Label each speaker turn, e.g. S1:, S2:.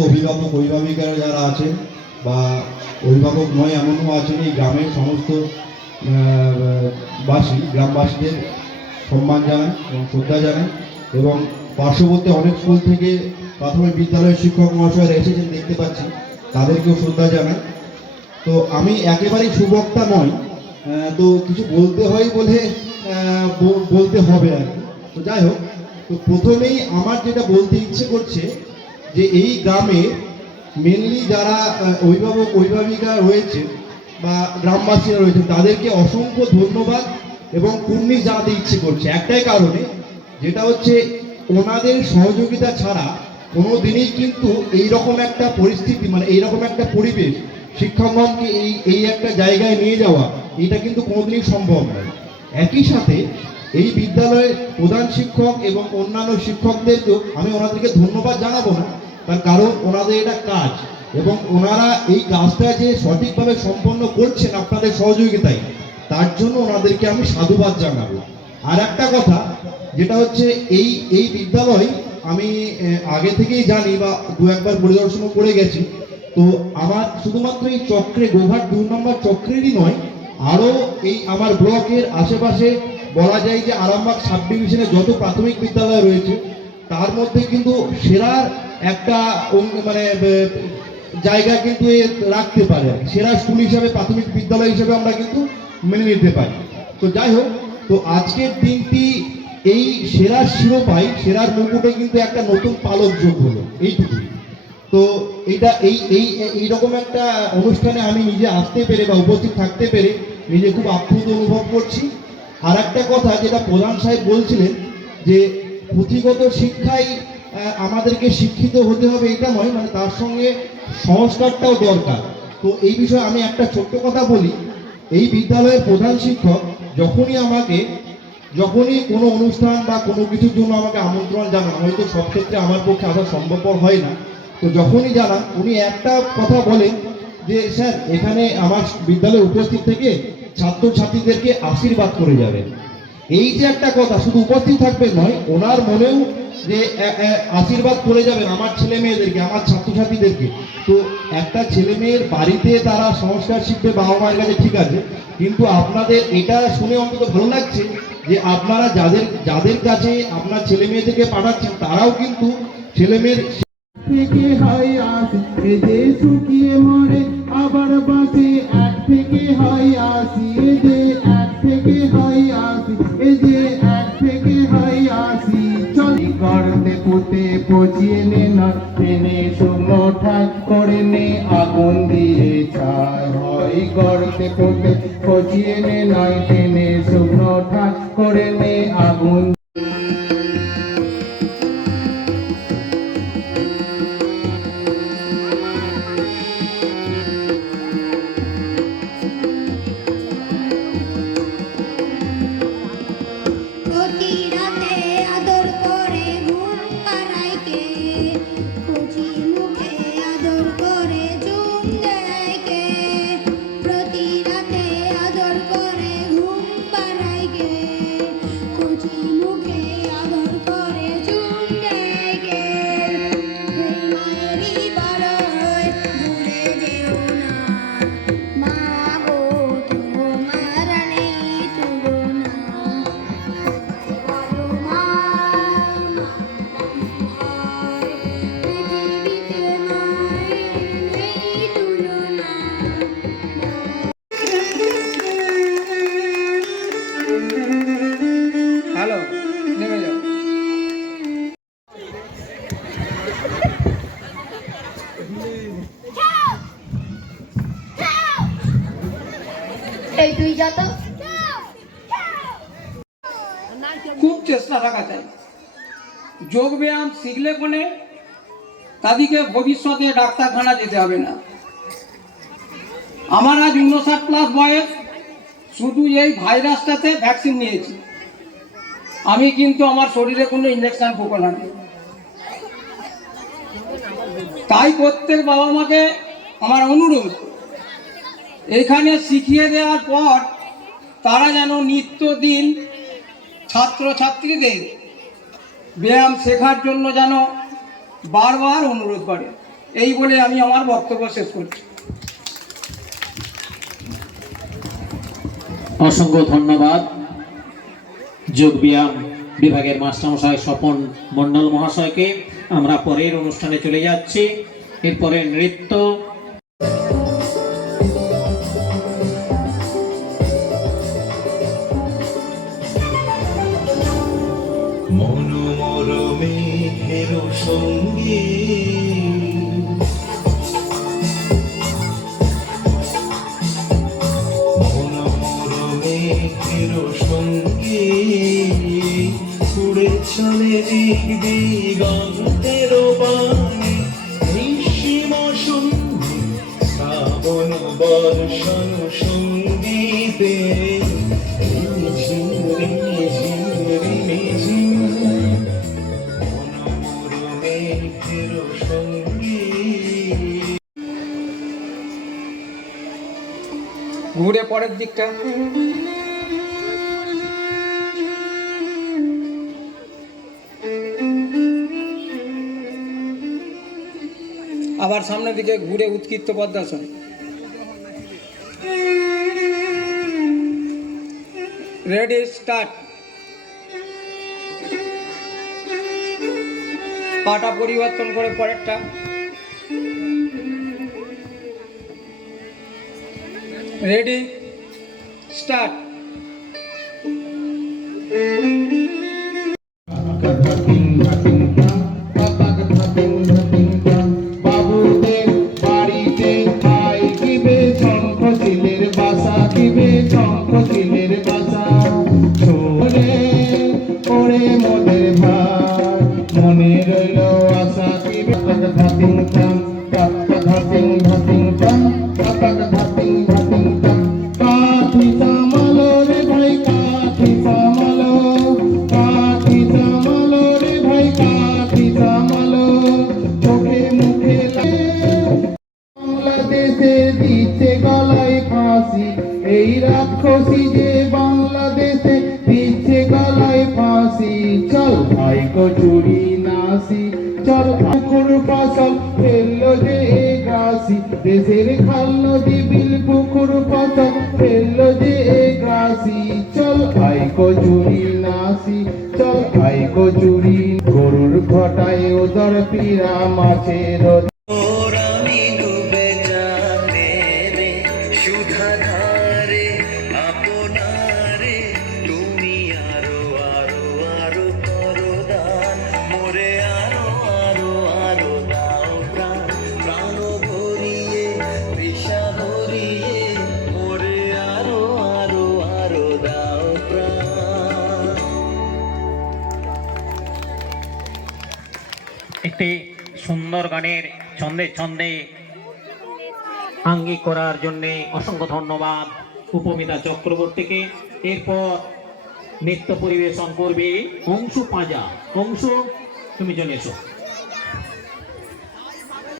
S1: অভিভাবক অভিভাবিকারা যারা আছেন বা অভিভাবক নয় এমনও আছেন এই গ্রামের সমস্ত বাসী গ্রামবাসীদের সম্মান জানান এবং শ্রদ্ধা জানান এবং পার্শ্ববর্তী অনেক স্কুল থেকে প্রাথমিক বিদ্যালয়ের শিক্ষক মহাশয়রা এসেছেন দেখতে পাচ্ছি। তাদেরকেও শ্রদ্ধা জানান তো আমি একেবারেই সুবক্তা আহ, তো কিছু বলতে হয় বলে বলতে হবে আর কি। তো যাই হোক তো প্রথমেই আমার যেটা বলতে ইচ্ছে করছে যে এই গ্রামে মেনলি যারা অভিভাবক, অভিভাবিকা রয়েছে বা গ্রামবাসীরা রয়েছে, তাদেরকে অসংখ্য ধন্যবাদ এবং কুর্নিশ জানাতে ইচ্ছে করছে। একটাই কারণে, যেটা হচ্ছে ওনাদের সহযোগিতা ছাড়া কোনো দিনই কিন্তু এই রকম একটা পরিস্থিতি মানে এই রকম একটা পরিবেশ, শিক্ষাঙ্গনকে এই এই একটা জায়গায় নিয়ে যাওয়া, এটা কিন্তু কোনোদিনই সম্ভব নয়। একই সাথে এই বিদ্যালয়ের প্রধান শিক্ষক এবং অন্যান্য শিক্ষকদেরকেও আমি ওনাদেরকে ধন্যবাদ জানাব না তার কারণ ওনাদের এটা কাজ। এবং ওনারা এই কাজটা যে সঠিকভাবে সম্পন্ন করছেন আপনাদের সহযোগিতায়, তার জন্য ওনাদেরকে আমি সাধুবাদ জানাব। আর একটা কথা, যেটা হচ্ছে এই এই বিদ্যালয় আমি আগে থেকেই জানি বা দু একবার পরিদর্শনও করে গেছি। তো আমার শুধুমাত্র এই চক্রে, গোঘাট দু নম্বর চক্রেরই নয়, আরও এই আমার ব্লকের আশেপাশে বলা যায় যে আরামবাগ সাব ডিভিশনে যত প্রাথমিক বিদ্যালয় রয়েছে তার মধ্যে কিন্তু সেরার একটা মানে জায়গা কিন্তু রাখতে পারে। সেরা স্কুল হিসাবে, প্রাথমিক বিদ্যালয় হিসাবে আমরা কিন্তু মেনে নিতে পারি। তো যাই হোক, তো আজকের দিনটি এই সেরার শিরোপায়, সেরার মুকুটে কিন্তু একটা নতুন পালক যোগ হলো। এইটুকুই। তো এটা এই এই, এইরকম একটা অনুষ্ঠানে আমি নিজে আসতে পেরে বা উপস্থিত থাকতে পেরে নিজে খুব আপ্লুত অনুভব করছি। আর একটা কথা, যেটা প্রধান সাহেব বলছিলেন যে পুঁথিগত শিক্ষাই আমাদেরকে শিক্ষিত হতে হবে এটা নয় মানে তার সঙ্গে সংস্কারটাও দরকার। তো এই বিষয়ে আমি একটা ছোট্ট কথা বলি। এই বিদ্যালয়ের প্রধান শিক্ষক যখনই আমাকে, যখনই কোনো অনুষ্ঠান বা কোনো কিছুর জন্য আমাকে আমন্ত্রণ জানান হয়তো সব ক্ষেত্রে আমার পক্ষে আসা সম্ভবপর হয় না, তো যখনই জানান, উনি একটা কথা বলেন যে, স্যার, এখানে আমার বিদ্যালয়ে উপস্থিত থেকে ছাত্রছাত্রীদেরকে আশীর্বাদ করে যাবেন। এই যে একটা কথা, শুধু উপস্থিত থাকবে নয়, ওনার মনেও যে আশীর্বাদ করে যাবেন আমার ছেলে মেয়েদেরকে, আমার ছাত্রছাত্রীদেরকে। তো একটা ছেলে মেয়ের বাড়িতে তারা সংস্কার শিখবে বাবা মায়ের কাছে, ঠিক আছে। কিন্তু আপনাদের এটা শুনে অন্তত ভালো লাগছে যে, আপনারা যাদের যাদের কাছে আপনার ছেলে মেয়েদেরকে পাঠাচ্ছেন, তারাও কিন্তু ছেলে মেয়ের
S2: থেকে হয় আসি এ যে শুকিয়ে মরে, আবার বাসে এক থেকে হয় আসি এ যে এক থেকে হয় আসি। করতে পচিয়ে নে না, টেনে শুকনো ঠাই করে নে, আগুন দিয়ে চায় হয় গড়তে পুঁতে পচিয়ে নে নয় টেনে শুকনো ঠাই করে নে, আগুন
S3: এই তুই
S4: খুব চেষ্টা থাকা চাই। যোগ ব্যায়াম শিখলে কোনে তাদেরকে ভবিষ্যতে ডাক্তারখানা যেতে হবে না। আমার আজ উনষাট প্লাস বয়স, শুধু এই ভাইরাসটাতে ভ্যাকসিন নিয়েছি। আমি কিন্তু আমার শরীরে কোনো ইঞ্জেকশন ফুকো না। তাই প্রত্যেক বাবা মাকে আমার অনুরোধ এখানে শিখিয়ে দেওয়ার পর তারা যেন নিত্য নিত্যদিন ছাত্রছাত্রীদের ব্যায়াম শেখার জন্য যেন বারবার অনুরোধ করে। এই বলে আমি আমার বক্তব্য শেষ করছি।
S5: অসংখ্য ধন্যবাদ। যোগব্যায়াম বিভাগের মাস্টারমশাই স্বপন মণ্ডল মহাশয়কে। আমরা পরের অনুষ্ঠানে চলে যাচ্ছি। এরপরে নৃত্য
S6: মেঘের সঙ্গে। উড়ে চলে দিক দিগন্তের বাণী। নিঃসীম সন্ধি, শ্রাবণ বর্ষণ সঙ্গীতে।
S4: ঘুরে পরের দিকটা। আবার সামনের দিকে ঘুরে উৎকৃষ্ট পদ্মাসন। রেডি স্টার্ট পাটা পরিবর্তন করে পরেরটা। রেডি স্টার্ট
S2: মোদের ভাই মনে রইল আশা কিবে তাক ধাতিং তাম তাক ধাতিং ধাতিং তাম তাক ধাতিং ধাতিং তাম কাঠি সামালো রে ভাই কাঠি সামালো কাঠি সামালো রে ভাই কাঠি সামালো চোখে মুখে বাংলাদেশে দিচ্ছে গলায় ফাঁসি। এই রাক্ষসী যে ভাই নাসি, চল ঠাকুর ফসল ফেলল যে গ্রাসি। দেশের খাল, নদী, বিল, পুকুর ফসল ফেলল যে গ্রাসি। চল ভাই কচুরি নাসি, চল ভাই কচুরি গরুর ঘটায় ওদর পিরা মাছের
S5: গানের ছন্দে ছন্দে আঙ্গিক করার জন্য অসংখ্য ধন্যবাদ উপমিতা চক্রবর্তীকে। এরপর নৃত্য পরিবেশন করবে অংশু পাঁজা। অংশু, তুমি চলে এসো।